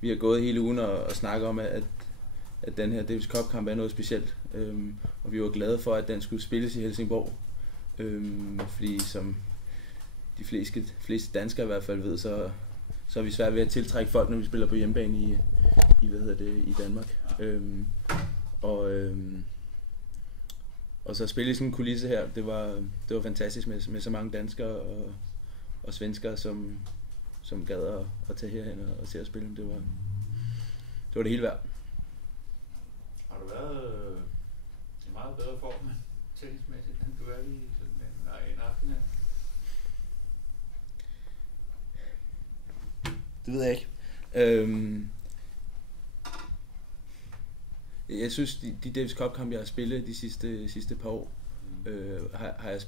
vi har gået hele ugen og snakket om, at den her Davis Cup kamp er noget specielt. Og vi var glade for, at den skulle spilles i Helsingborg. Fordi som de fleste danskere i hvert fald ved, så er vi svært ved at tiltrække folk, når vi spiller på hjemmebane i Danmark. Og så at spille i sådan en kulisse her, det var fantastisk med så mange danskere og svenskere, som gad at tage herhen og se at spille. Det var det hele værd. Har du været i meget bedre form tennismæssigt, end du er lige sådan en aften her? Det ved jeg ikke. Jeg synes, de Davis Cup kampe, jeg har spillet de sidste par år, har jeg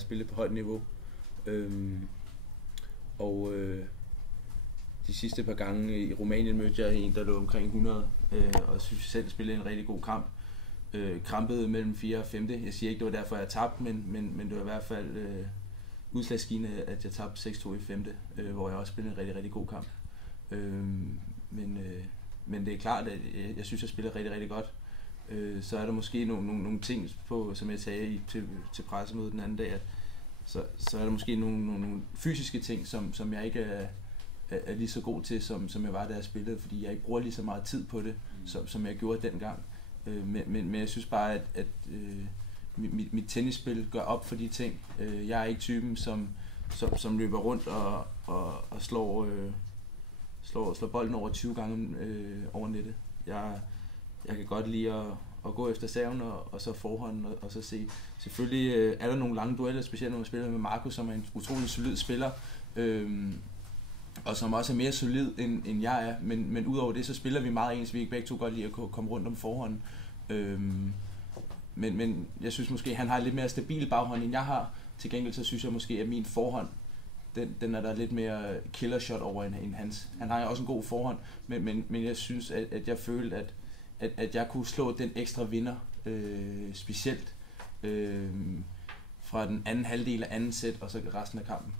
spillet på højt niveau. De sidste par gange i Rumænien mødte jeg en, der lå omkring 100, og synes selv spillede en rigtig god kamp. Krampede mellem 4. og 5. Jeg siger ikke, det var derfor, jeg tabte, men det var i hvert fald udslagsgivende, at jeg tabte 6-2 i 5., hvor jeg også spillede en rigtig, rigtig god kamp. Men det er klart, at jeg synes, jeg spiller rigtig, rigtig godt. Så er der måske nogle ting, som jeg sagde til pressemødet den anden dag, at så er der måske nogle fysiske ting, som jeg ikke er lige så god til, som jeg var, da jeg spillede, fordi jeg ikke bruger lige så meget tid på det, som jeg gjorde dengang. Men jeg synes bare, at mit tennisspil gør op for de ting. Jeg er ikke typen, som løber rundt og slår bolden over 20 gange over nettet. Jeg kan godt lide at gå efter serven og så forhånden og så se. Selvfølgelig er der nogle lange dueller, specielt når man spiller med Markus, som er en utrolig solid spiller, og som også er mere solid end jeg er. Men udover det, så spiller vi meget ens. Vi ikke begge to godt lide at komme rundt om forhånden. Men jeg synes måske, han har lidt mere stabil baghånd, end jeg har. Til gengæld så synes jeg måske, at min forhånd, den er der lidt mere killer shot over end hans. Han har også en god forhånd, men jeg synes, at jeg følte, at jeg kunne slå den ekstra vinder, specielt fra den anden halvdel af anden sæt og så resten af kampen.